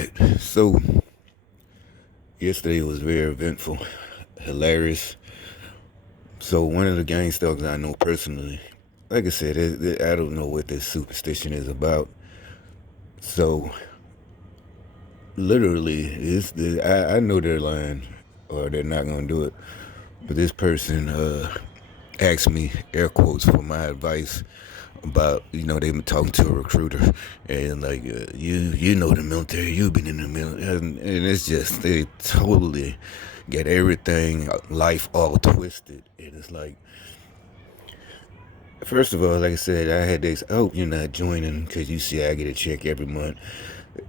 Alright, so yesterday was very eventful, hilarious. So one of the gang stalkers I know personally, like I said, I don't know what this superstition is about. So literally, I know they're lying or they're not gonna do it. But this person asked me, air quotes, for my advice about, they've been talking to a recruiter and like, you know the military, you've been in the military, and it's just they totally get everything, life all twisted. And it's like, first of all, like I said, I had this, I hope you're not joining because you see I get a check every month.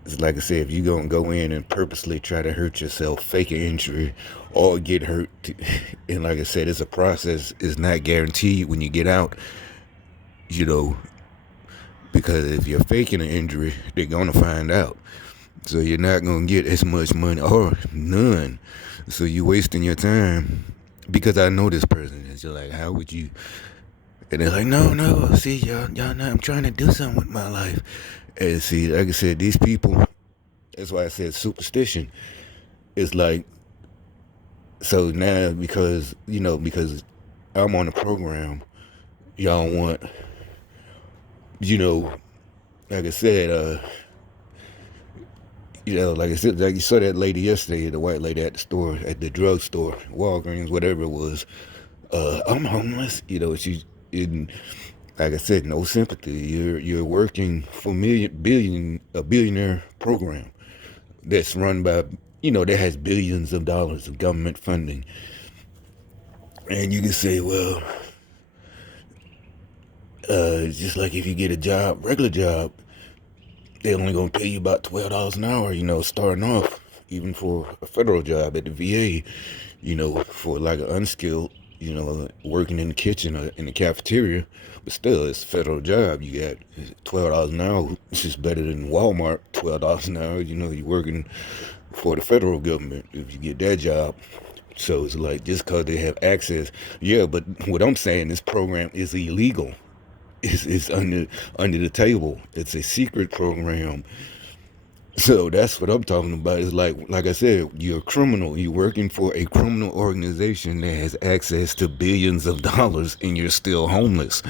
It's like I said, if you gonna go in and purposely try to hurt yourself, fake an injury, or get hurt, and like I said, it's a process. It's not guaranteed when you get out, you know, because if you're faking an injury, they're gonna find out. So you're not gonna get as much money or none. So you're wasting your time. Because I know this person, and you're like, how would you? And they're like, no, see, y'all know I'm trying to do something with my life. And see, like I said, these people, that's why I said superstition. It's like, so now because I'm on the program, y'all want, you know, like I said, like I said, like you saw that lady yesterday, the white lady at the store, at the drugstore, Walgreens, whatever it was. I'm homeless. She's in. Like I said, no sympathy. You're working for a billionaire program that's run by, that has billions of dollars of government funding, and you can say, well, it's just like if you get a job, regular job, they only gonna pay you about $12 an hour, starting off, even for a federal job at the VA, for like an unskilled, working in the kitchen or in the cafeteria, but still, it's a federal job. You got $12 an hour, which is better than Walmart, $12 an hour. You're working for the federal government if you get that job. So it's like just because they have access, yeah. But what I'm saying, this program is illegal. It's under the table. It's a secret program. So that's what I'm talking about. It's like I said, you're a criminal. You're working for a criminal organization that has access to billions of dollars, and you're still homeless.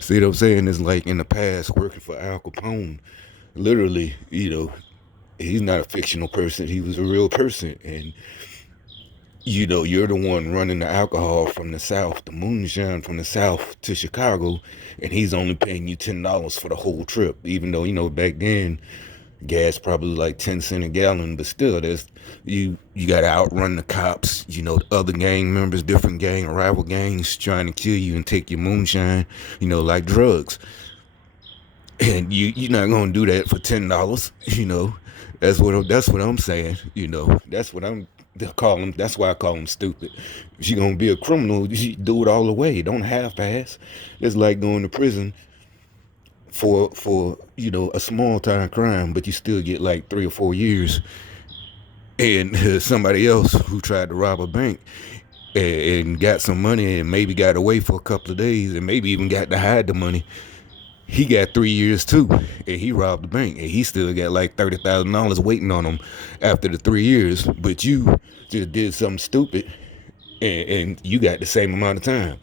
See what I'm saying? It's like in the past, working for Al Capone. Literally, he's not a fictional person. He was a real person, and you're the one running the alcohol from the South, the moonshine from the South to Chicago, and he's only paying you $10 for the whole trip. Even though back then gas probably like 10 cents a gallon, but still, there's you got to outrun the cops. Other gang members, different rival gangs trying to kill you and take your moonshine. Like drugs, and you're not gonna do that for $10. That's what I'm saying. That's what I'm call them. That's why I call them stupid. If you're gonna be a criminal, you do it all the way. Don't half-ass. It's like going to prison for a small time crime, but you still get like 3 or 4 years. And somebody else who tried to rob a bank and got some money and maybe got away for a couple of days and maybe even got to hide the money, he got 3 years too, and he robbed the bank, and he still got like $30,000 waiting on him after the 3 years. But you just did something stupid, and you got the same amount of time.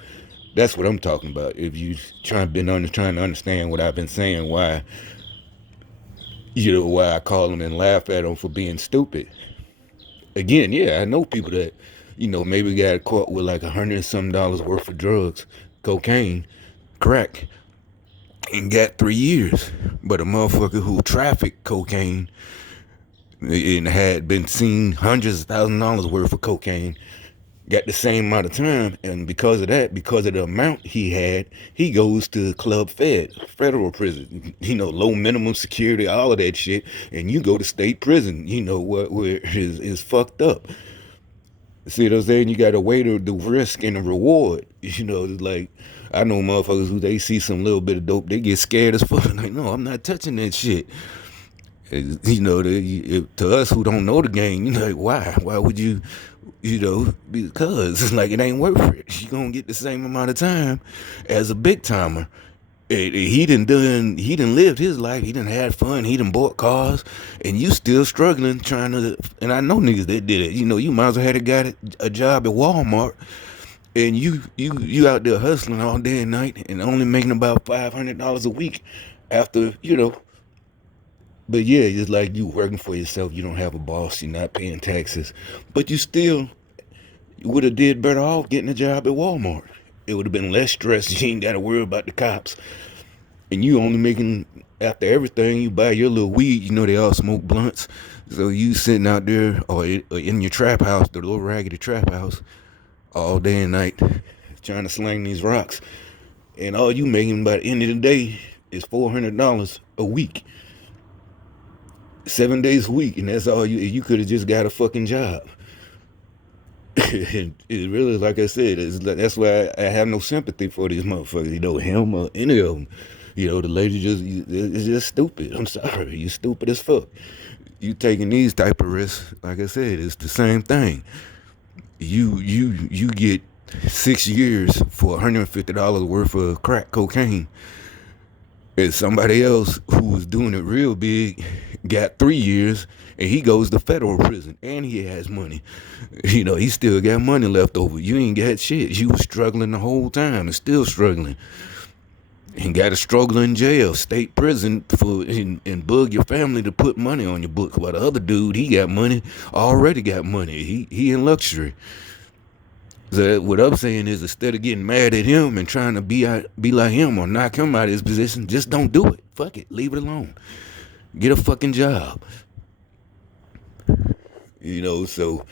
That's what I'm talking about. If you trying to understand what I've been saying, why I call them and laugh at them for being stupid. Again, yeah, I know people that maybe got caught with like $100 and some worth of drugs, cocaine, crack, and got 3 years. But a motherfucker who trafficked cocaine and had been seen hundreds of $1,000s worth of cocaine got the same amount of time, and because of that, because of the amount he had, he goes to Club Fed, federal prison, low minimum security, all of that shit, and you go to state prison, where is fucked up. See what I'm saying? You got to weigh the risk and the reward. It's like, I know motherfuckers who they see some little bit of dope, they get scared as fuck. Like, no, I'm not touching that shit. To us who don't know the game, like, why? Why would you, because it's like it ain't worth it. You gonna get the same amount of time as a big timer. He done lived his life. He done had fun. He done bought cars, and you still struggling trying to. And I know niggas that did it. You know, you might as well had got a job at Walmart, and you out there hustling all day and night, and only making about $500 a week. After but yeah, it's like you working for yourself. You don't have a boss. You're not paying taxes, but you still would have did better off getting a job at Walmart. It would have been less stress. You ain't got to worry about the cops. And you only making, after everything, you buy your little weed. You know they all smoke blunts. So you sitting out there or in your trap house, the little raggedy trap house, all day and night trying to sling these rocks. And all you making by the end of the day is $400 a week. 7 days a week. And that's all you could have just got a fucking job. It really, like I said, that's why I have no sympathy for these motherfuckers. You know, him or any of them. You know, the lady it's just stupid. I'm sorry, you stupid as fuck. You taking these type of risks, like I said, it's the same thing. You get 6 years for $150 worth of crack cocaine. And somebody else who was doing it real big got 3 years, and he goes to federal prison, and he has money. You know, he still got money left over. You ain't got shit. You was struggling the whole time and still struggling. And got to struggle in jail, state prison, and bug your family to put money on your books. While the other dude, he got money, already got money. He in luxury. So what I'm saying is, instead of getting mad at him and trying to be like him or knock him out of his position, just don't do it. Fuck it, leave it alone. Get a fucking job. You know, so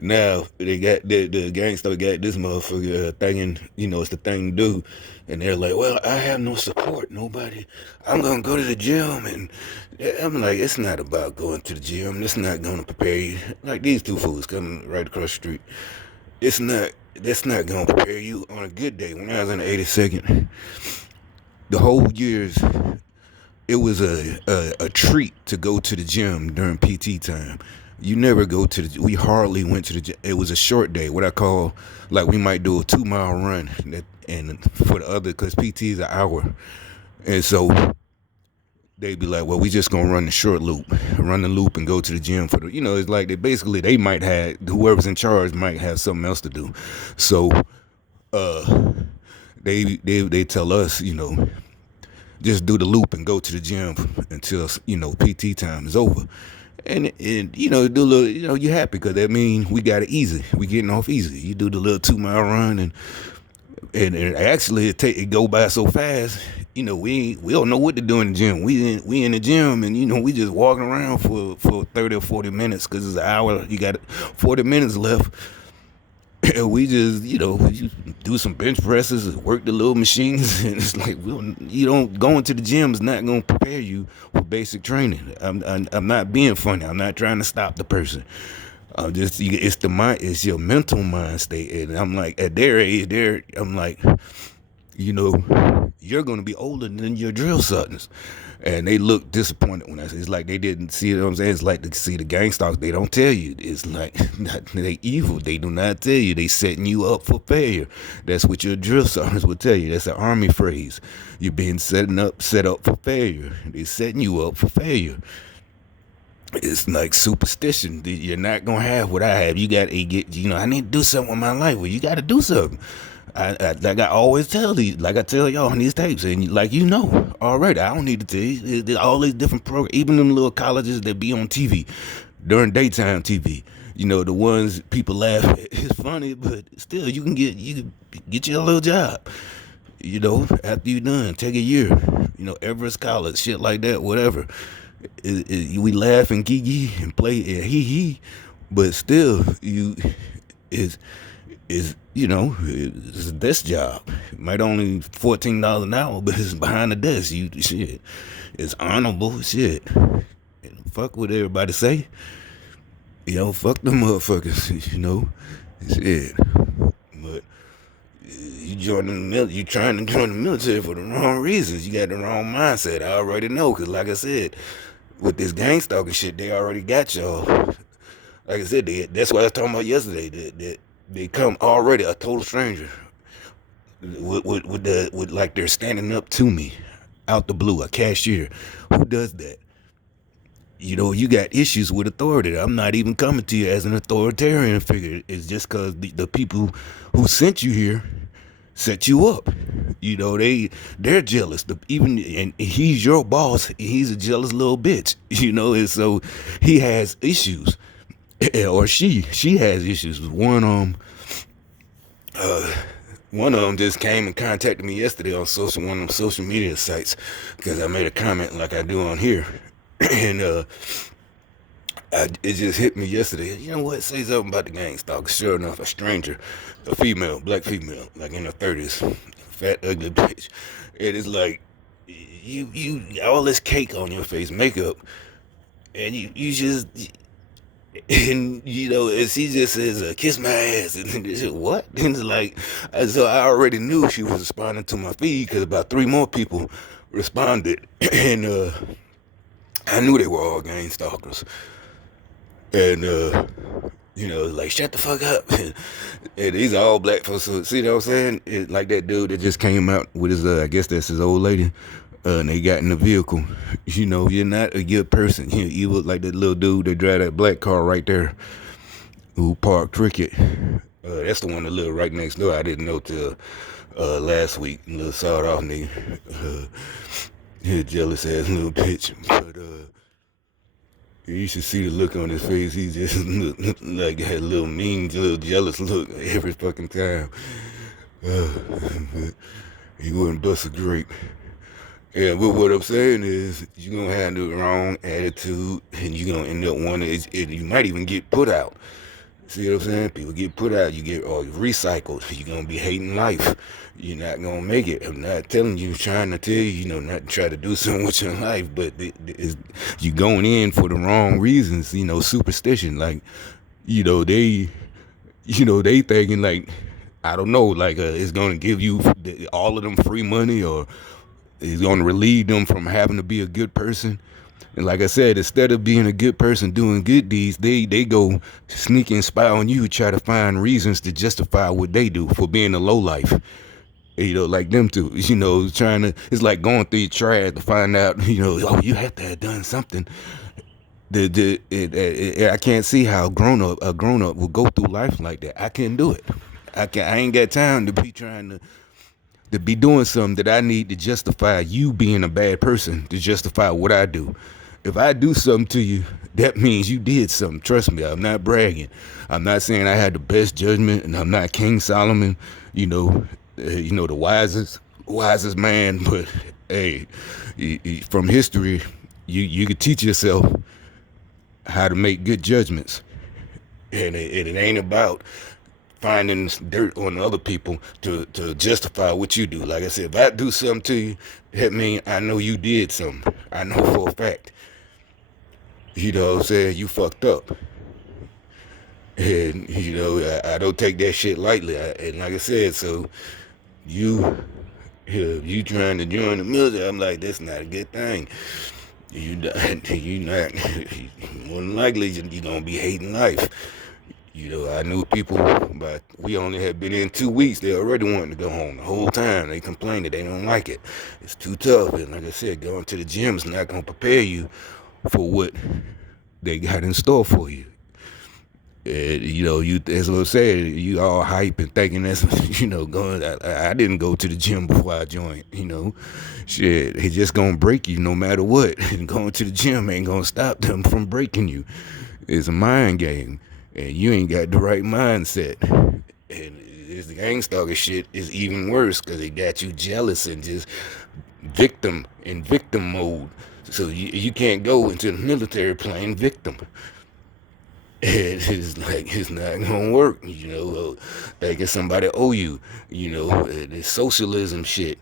now they got the gangster got this motherfucker thinking, you know, it's the thing to do. And they're like, well, I have no support, nobody. I'm going to go to the gym. And I'm like, it's not about going to the gym. It's not going to prepare you. Like these two fools coming right across the street. That's not going to prepare you on a good day. When I was in the 82nd, the whole years, it was a treat to go to the gym during PT time. You never go to we hardly went to the gym. It was a short day, what I call, like we might do a 2-mile run. And for the other, because PT is an hour. And so they'd be like, well, we just going to run the loop and go to the gym for the, it's like they might have, whoever's in charge might have something else to do. So, they tell us, just do the loop and go to the gym until, PT time is over. And do a little, you're happy because that means we got it easy. We getting off easy. You do the little 2-mile run and actually it go by so fast. We don't know what to do in the gym. We in the gym and we just walking around for 30 or 40 minutes because it's an hour. You got 40 minutes left. And we just do some bench presses, work the little machines, and it's like going to the gym is not gonna prepare you for basic training. I'm not being funny. I'm not trying to stop the person. It's your mental mind state. And I'm like, at their age, I'm like, you're going to be older than your drill sergeants. And they look disappointed when I say, it's like they didn't see it. I'm saying, it's like to see the gangsters. They don't tell you. It's like they evil. They do not tell you. They setting you up for failure. That's what your drill sergeants will tell you. That's an army phrase. You're being set up for failure. They setting you up for failure. It's like superstition. You're not gonna have what I have. You got to get. I need to do something with my life. Well, you got to do something. Like I always tell like I tell y'all on these tapes, and already. I don't need to tell you. There's all these different programs, even them little colleges that be on TV during daytime TV. The ones people laugh at. It's funny, but still, you can get you a little job. After you done, take a year. Everest College, shit like that, whatever. We laugh and gee and play and hee, but still, it's a desk job. It might only $14 an hour, but it's behind the desk. It's honorable shit. And fuck what everybody say. Fuck them motherfuckers. Shit. But you trying to join the military for the wrong reasons. You got the wrong mindset. I already know, because like I said, with this gang stalking shit, they already got y'all. Like I said, that's what I was talking about yesterday. They come already a total stranger. with like they're standing up to me out the blue, a cashier. Who does that? You know, you got issues with authority. I'm not even coming to you as an authoritarian figure. It's just because the people who sent you here set you up. You know, they're jealous. Even and he's your boss. He's a jealous little bitch. You know, and so he has issues, or she has issues. One of them just came and contacted me yesterday on one of them social media sites because I made a comment like I do on here, and it just hit me yesterday. You know what? Say something about the gang stalker. Sure enough, a stranger, a female, black female, like in her 30s, fat, ugly bitch. It is like you all this cake on your face, makeup, and you just and you know, and she just says, "Kiss my ass," and it's what? And it's like, so I already knew she was responding to my feed because about three more people responded, and I knew they were all gang stalkers. And you know, like shut the fuck up. And these are all black folks. So see what I'm saying? Like that dude that just came out with his, I guess that's his old lady. And they got in the vehicle. You know, you're not a good person. You look like that little dude that drive that black car right there, who parked Cricket. That's the one that lived right next door. I didn't know till last week. Little sawed off nigga. Jealous ass little bitch. But you should see the look on his face. He just looked like had a little mean, little jealous look every fucking time. He wouldn't bust a grape. Yeah, but what I'm saying is, you're gonna have the wrong attitude, and you're gonna end up wanting. You might even get put out. See what I'm saying? People get put out. You get or recycled. You're gonna be hating life. You're not gonna make it. I'm not telling you, trying to tell you, you know, not to try to do something with your life, but you going in for the wrong reasons. You know, superstition. Like, you know, they thinking like, I don't know, like it's gonna give you all of them free money, or it's gonna relieve them from having to be a good person. And like I said, instead of being a good person doing good deeds, they go sneak and spy on you, try to find reasons to justify what they do for being a low life. You know, like them two, you know, trying to, it's like going through your trash to find out, you know, oh, you have to have done something. I can't see how a grown up will go through life like that. I can't do it. I ain't got time to be trying to be doing something that I need to justify you being a bad person, to justify what I do. If I do something to you, that means you did something. Trust me, I'm not bragging. I'm not saying I had the best judgment, and I'm not King Solomon, the wisest man. But hey, from history, you could teach yourself how to make good judgments, and it ain't about finding dirt on other people to justify what you do. Like I said, if I do something to you, that means I know you did something. I know for a fact. You know what I'm saying? You fucked up. And, you know, I don't take that shit lightly. And like I said, so you trying to join the military, I'm like, that's not a good thing. You not, more than likely, you're going to be hating life. You know, I knew people, but we only had been in 2 weeks. They already wanted to go home the whole time. They complained that they don't like it. It's too tough. And like I said, going to the gym is not going to prepare you for what they got in store for you. And, you know, as I said, you all hype and thinking that's, you know, going. I didn't go to the gym before I joined. You know, shit, it's just gonna break you no matter what. And going to the gym ain't gonna stop them from breaking you. It's a mind game, and you ain't got the right mindset. And this gang stalker shit is even worse because it got you jealous and just victim mode. So you can't go into the military playing victim. It's like it's not gonna work, you know. Thinking somebody owe you, you know. This socialism shit,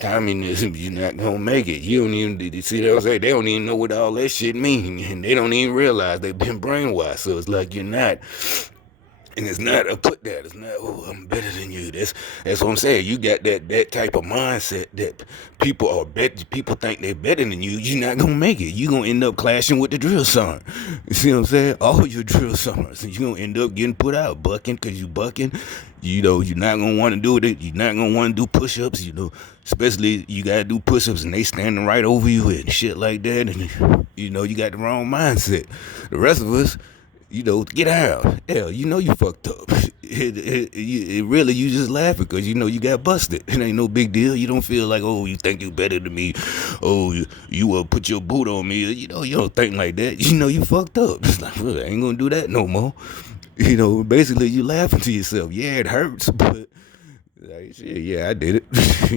communism, you're not gonna make it. You don't even see what I'm saying. They don't even know what all that shit mean, and they don't even realize they've been brainwashed. So it's like you're not. And it's not a put that. It's not, oh, I'm better than you. That's what I'm saying. You got that type of mindset that people think they're better than you. You're not gonna make it. You're gonna end up clashing with the drill sergeant. You see what I'm saying? All your drill sergeants, and you're gonna end up getting put out bucking because you bucking. You know, you're not gonna want to do it. You're not gonna want to do push-ups. You know, especially you gotta do push-ups and they standing right over you and shit like that. And you know, you got the wrong mindset. The rest of us, you know, get out. Hell, you know you fucked up. It really, you just laughing because you know you got busted. It ain't no big deal. You don't feel like, oh, you think you better than me. Oh, you will put your boot on me. You know, you don't think like that. You know you fucked up. It's like, well, I ain't gonna do that no more. You know, basically you laughing to yourself. Yeah, it hurts, but like, shit, yeah, I did it.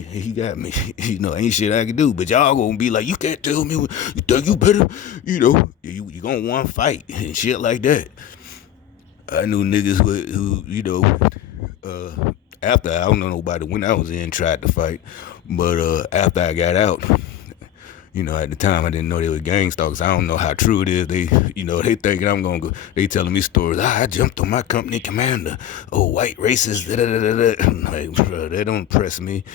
He got me. You know, ain't shit I can do. But y'all gonna be like, you can't tell me what, you think you better. You know, you gonna want to fight and shit like that. I knew niggas who you know, after I don't know nobody when I was in tried to fight, but after I got out, you know, at the time I didn't know they were gang stalkers. I don't know how true it is. They, you know, they thinking I'm gonna go. They telling me stories. I jumped on my company commander. Oh, white racist. Da, da, da, da, da. I'm like, bro, that don't impress me.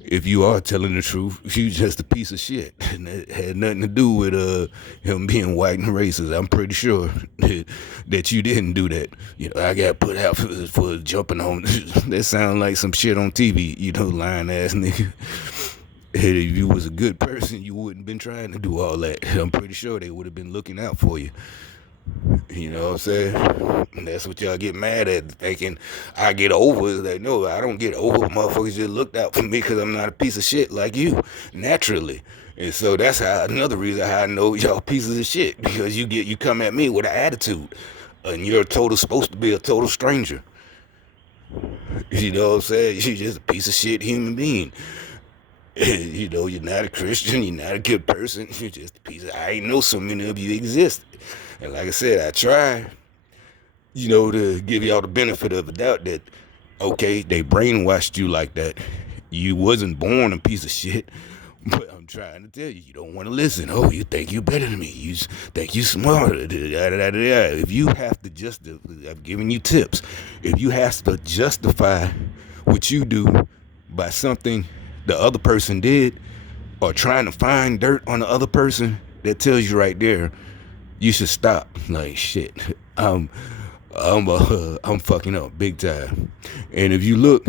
If you are telling the truth, you just a piece of shit. And it had nothing to do with him being white and racist. I'm pretty sure that you didn't do that. You know, I got put out for jumping on. That sounds like some shit on TV. You know, lying ass nigga. If you was a good person, you wouldn't been trying to do all that. I'm pretty sure they would have been looking out for you. You know what I'm saying? And that's what y'all get mad at, thinking I get over. It's like, no, I don't get over. Motherfuckers just looked out for me because I'm not a piece of shit like you, naturally. And so that's how another reason how I know y'all pieces of shit, because you come at me with an attitude, and you're supposed to be a total stranger. You know what I'm saying? You're just a piece of shit human being. You know, you're not a Christian, you're not a good person, you're just a piece of, I ain't know so many of you exist. And like I said, I try, you know, to give y'all the benefit of the doubt that, okay, they brainwashed you like that. You wasn't born a piece of shit, but I'm trying to tell you, you don't want to listen. Oh, you think you better than me. You think you smarter. If you have to I'm giving you tips. If you have to justify what you do by something the other person did, or trying to find dirt on the other person, that tells you right there, you should stop. Like, shit, I'm fucking up big time. And if you look,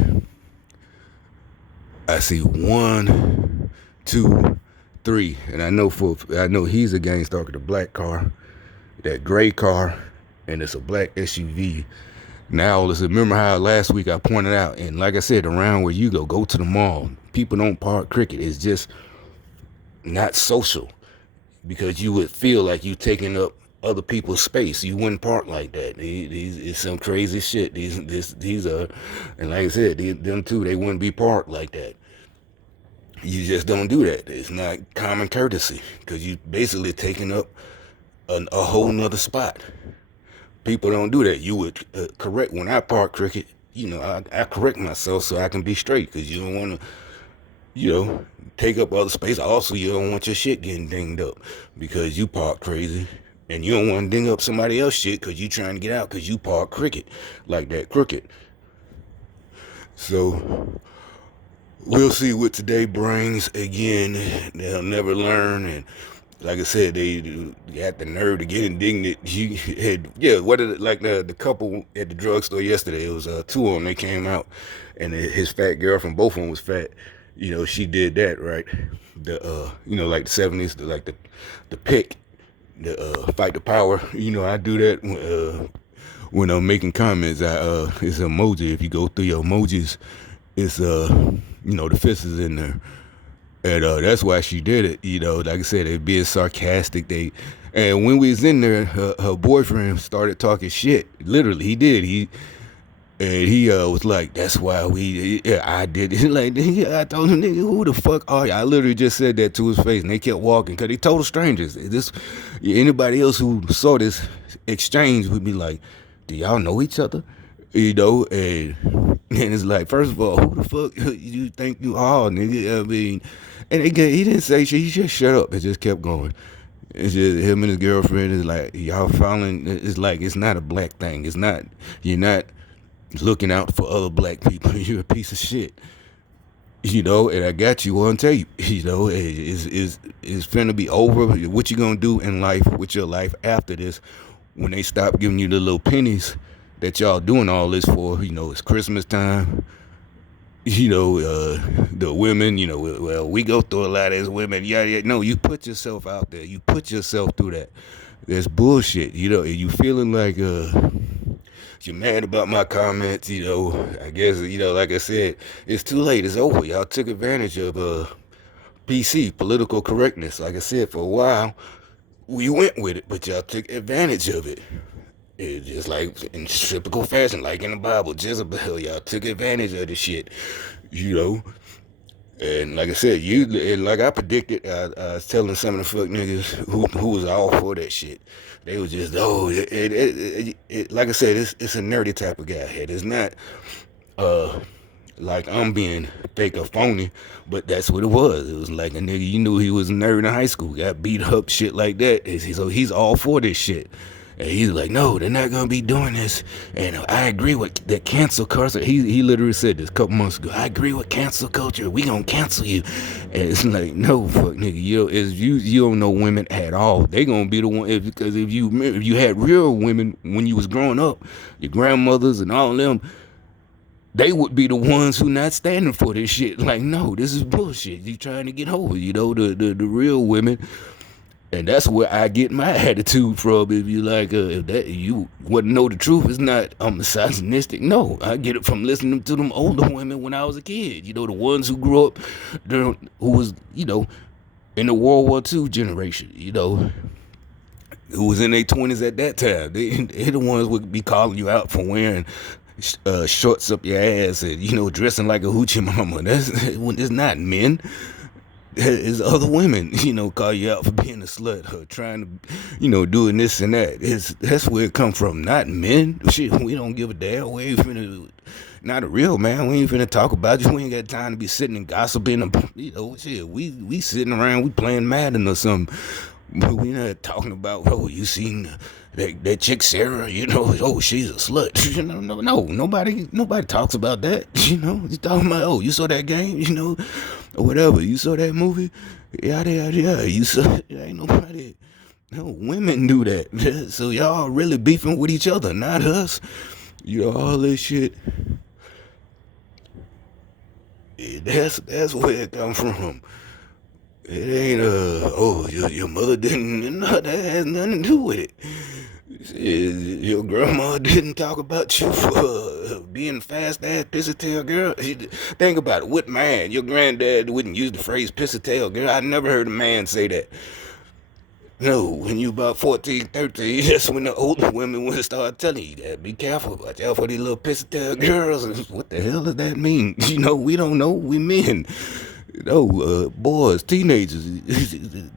I see 1, 2, 3, and I know he's a gang stalker. The black car, that gray car, and it's a black SUV. Now, listen, remember how last week I pointed out, and like I said, around where you go to the mall, people don't park cricket. It's just not social, because you would feel like you taking up other people's space. You wouldn't park like that. These is some crazy shit. These are, and like I said, them two, they wouldn't be parked like that. You just don't do that. It's not common courtesy, because you basically taking up a whole nother spot. People don't do that. You would correct when I park cricket. You know, I correct myself so I can be straight, because you don't want to, you know, take up other space. Also, you don't want your shit getting dinged up because you park crazy, and you don't want to ding up somebody else's shit because you trying to get out because you park cricket like that crooked. So we'll see what today brings. Again, they'll never learn. And like I said, they got the nerve to get indignant. Like the couple at the drugstore yesterday, it was two of them. They came out, and his fat girlfriend, both of them was fat. You know, she did that, right? The you know, like the 70s, the pick, the fight the power. You know, I do that when I'm making comments. It's an emoji. If you go through your emojis, it's you know, the fist is in there. And that's why she did it. You know, like I said, they being sarcastic. And when we was in there, her boyfriend started talking shit. Literally, he did. He was like, that's why I did it. Like, I told him, nigga, who the fuck are you? I literally just said that to his face, and they kept walking, because they total strangers. Anybody else who saw this exchange would be like, do y'all know each other? You know, and it's like, first of all, who the fuck you think you are, nigga? I mean, and he didn't say shit. He just shut up. It just kept going. It's just him and his girlfriend is like, y'all following. It's like, it's not a black thing. It's not, you're not looking out for other black people. You're a piece of shit. And I got you on tape. It's finna be over. What you gonna do in life with your life after this when they stop giving you the little pennies that y'all doing all this for? It's Christmas time. The women, well, we go through a lot as women. Yeah, yeah. No, you put yourself out there. You put yourself through that. That's bullshit. You feeling like you're mad about my comments. I guess like I said, it's too late. It's over. Y'all took advantage of PC, political correctness. Like I said, for a while, we went with it, but y'all took advantage of it. It's just like in typical fashion, like in the Bible, Jezebel, y'all took advantage of the shit, you know. And like I said, and like I predicted, I was telling some of the fuck niggas who was all for that shit. They was just, like I said, it's a nerdy type of guy head. It's not uh like I'm being fake or phony, but that's what it was. It was like a nigga you knew he was a nerd in high school, got beat up, shit like that. So he's all for this shit. And he's like, no, they're not gonna be doing this. And I agree with that cancel culture. He literally said this a couple months ago. I agree with cancel culture. We gonna cancel you. And it's like, no, fuck nigga, you don't know women at all. They gonna be the one because if you had real women when you was growing up, your grandmothers and all of them, they would be the ones who not standing for this shit. Like, no, this is bullshit. You trying to get over, the real women. And that's where I get my attitude from. If you like, if that you wouldn't know the truth, it's not misogynistic. No, I get it from listening to them older women when I was a kid. The ones who grew up, who was, in the World War II generation. Who was in their 20s at that time. They the ones would be calling you out for wearing shorts up your ass and dressing like a hoochie mama. It's not men. It's other women, call you out for being a slut or trying to, doing this and that. That's where it come from, not men. Shit, we don't give a damn. We ain't finna, not a real man. We ain't finna talk about you. We ain't got time to be sitting and gossiping. Shit, we sitting around, we playing Madden or something. But we not talking about, you seen that chick Sarah, oh, she's a slut. No, nobody talks about that. You talking about, you saw that game, or whatever. You saw that movie, yada yada yada. You saw, ain't nobody. No, women do that. So y'all really beefing with each other, not us. All this shit. That's where it come from. It ain't your mother didn't. No, that has nothing to do with it. Your grandma didn't talk about you for being fast ass pissy tail girl. Think about it. What man? Your granddad wouldn't use the phrase pissy tail girl. I never heard a man say that. No, when you about 14, 13, that's when the older women would start telling you that. Be careful, watch out for these little pissy tail girls. What the hell does that mean? We don't know. We men. Boys, teenagers,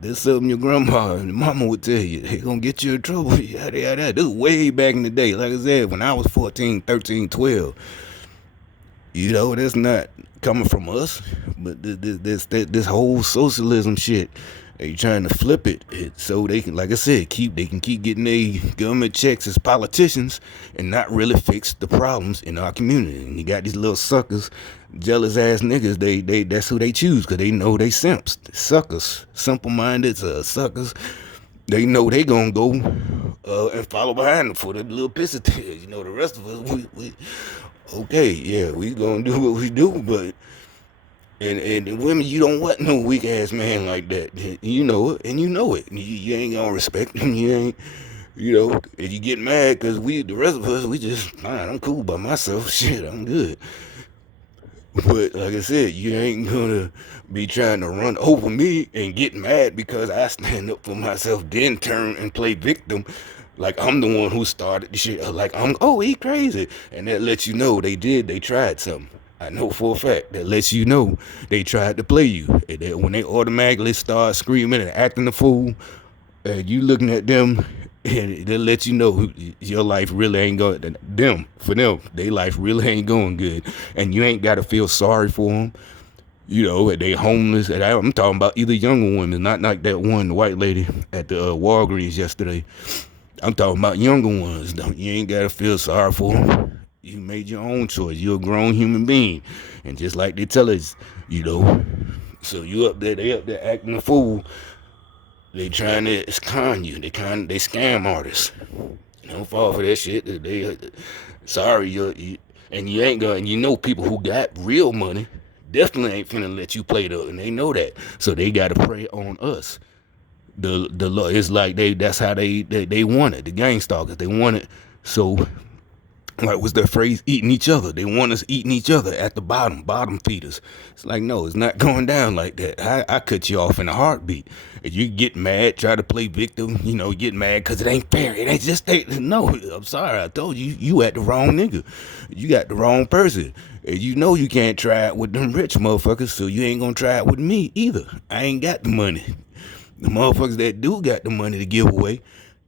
that's something your grandma and mama would tell you. They gonna get you in trouble. Yada, yada. This is way back in the day. Like I said, when I was 14, 13, 12. That's not coming from us. But this whole socialism shit, they trying to flip it so they can, like I said, they can keep getting their government checks as politicians and not really fix the problems in our community. And you got these little suckers, jealous ass niggas. They that's who they choose because they know they simps, suckers, simple minded suckers. They know they gonna go and follow behind them for the little pissy tails. The rest of us, we okay, yeah, we gonna do what we do, but. And the women, you don't want no weak ass man like that. You know it, and you know it. You ain't gonna respect him. You ain't, and you get mad because the rest of us, we just, fine, I'm cool by myself. Shit, I'm good. But like I said, you ain't gonna be trying to run over me and get mad because I stand up for myself, then turn and play victim. Like I'm the one who started the shit. Like he crazy. And that lets you know they tried something. I know for a fact that lets you know they tried to play you. And that when they automatically start screaming and acting the fool, and you looking at them, and they let you know your life really ain't going. For them, their life really ain't going good, and you ain't got to feel sorry for them. They homeless. And I'm talking about either younger women, not like that one white lady at the Walgreens yesterday. I'm talking about younger ones. You ain't got to feel sorry for them. You made your own choice. You're a grown human being. And just like they tell us, you know, so you up there, they up there acting a fool. They trying to con you. They scam artists. Don't fall for that shit. Sorry, and you ain't gonna. And you know people who got real money definitely ain't finna let you play the. And they know that, so they gotta prey on us. The law is like that's how they want it. The gang stalkers, they want it. So like what's that phrase? Eating each other. They want us eating each other at the bottom feeders. It's like, no, it's not going down like that. I cut you off in a heartbeat. If you get mad, try to play victim, get mad because it ain't fair. It ain't just, no, I'm sorry. I told you, you at the wrong nigga. You got the wrong person. And you know you can't try it with them rich motherfuckers, so you ain't gonna try it with me either. I ain't got the money. The motherfuckers that do got the money to give away,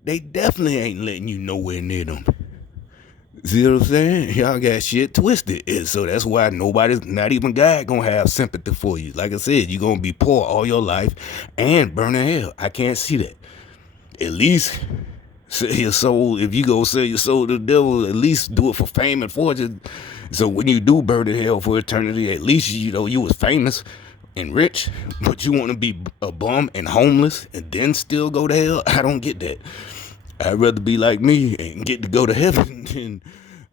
they definitely ain't letting you nowhere near them. See what I'm saying? Y'all got shit twisted. And so that's why nobody's, not even God, gonna have sympathy for you. Like I said, you're gonna be poor all your life and burn in hell. I can't see that. At least sell your soul. If you go sell your soul to the devil, at least do it for fame and fortune. So when you do burn in hell for eternity, at least you was famous and rich. But you want to be a bum and homeless and then still go to hell? I don't get that. I'd rather be like me and get to go to heaven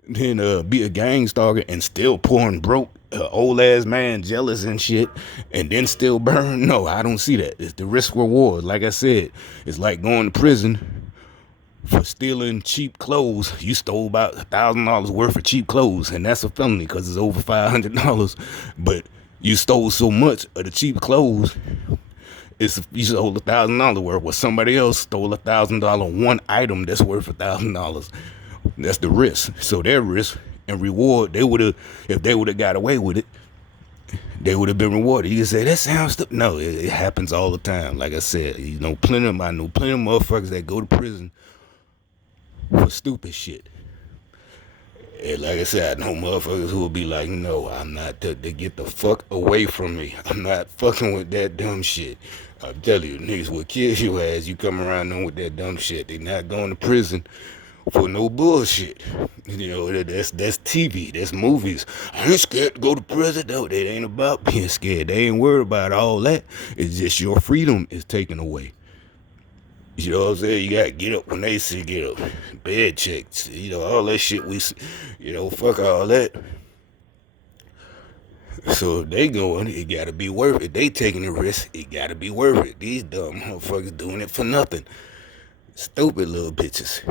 than be a gang stalker and still poor and broke, old ass man, jealous and shit, and then still burn. No, I don't see that. It's the risk reward. Like I said, it's like going to prison for stealing cheap clothes. You stole about $1,000 worth of cheap clothes, and that's a felony because it's over $500. But you stole so much of the cheap clothes, you stole $1,000 worth, where somebody else stole $1,000 one item that's worth $1,000. That's the risk. So their risk and reward, if they would have got away with it, they would have been rewarded. You can say that sounds stupid. No, it happens all the time. Like I said, I know plenty of motherfuckers that go to prison for stupid shit. And like I said, I know motherfuckers who will be like, no, I'm not, they get the fuck away from me. I'm not fucking with that dumb shit. I'm telling you, niggas will kill your ass. You come around them with that dumb shit. They not going to prison for no bullshit. That's TV, that's movies. I ain't scared to go to prison. No, that ain't about being scared. They ain't worried about all that. It's just your freedom is taken away. You know what I'm saying? You gotta get up when they say get up. Bed checks, all that shit fuck all that. So if they going, it gotta be worth it. They taking the risk, it gotta be worth it. These dumb motherfuckers doing it for nothing. Stupid little bitches.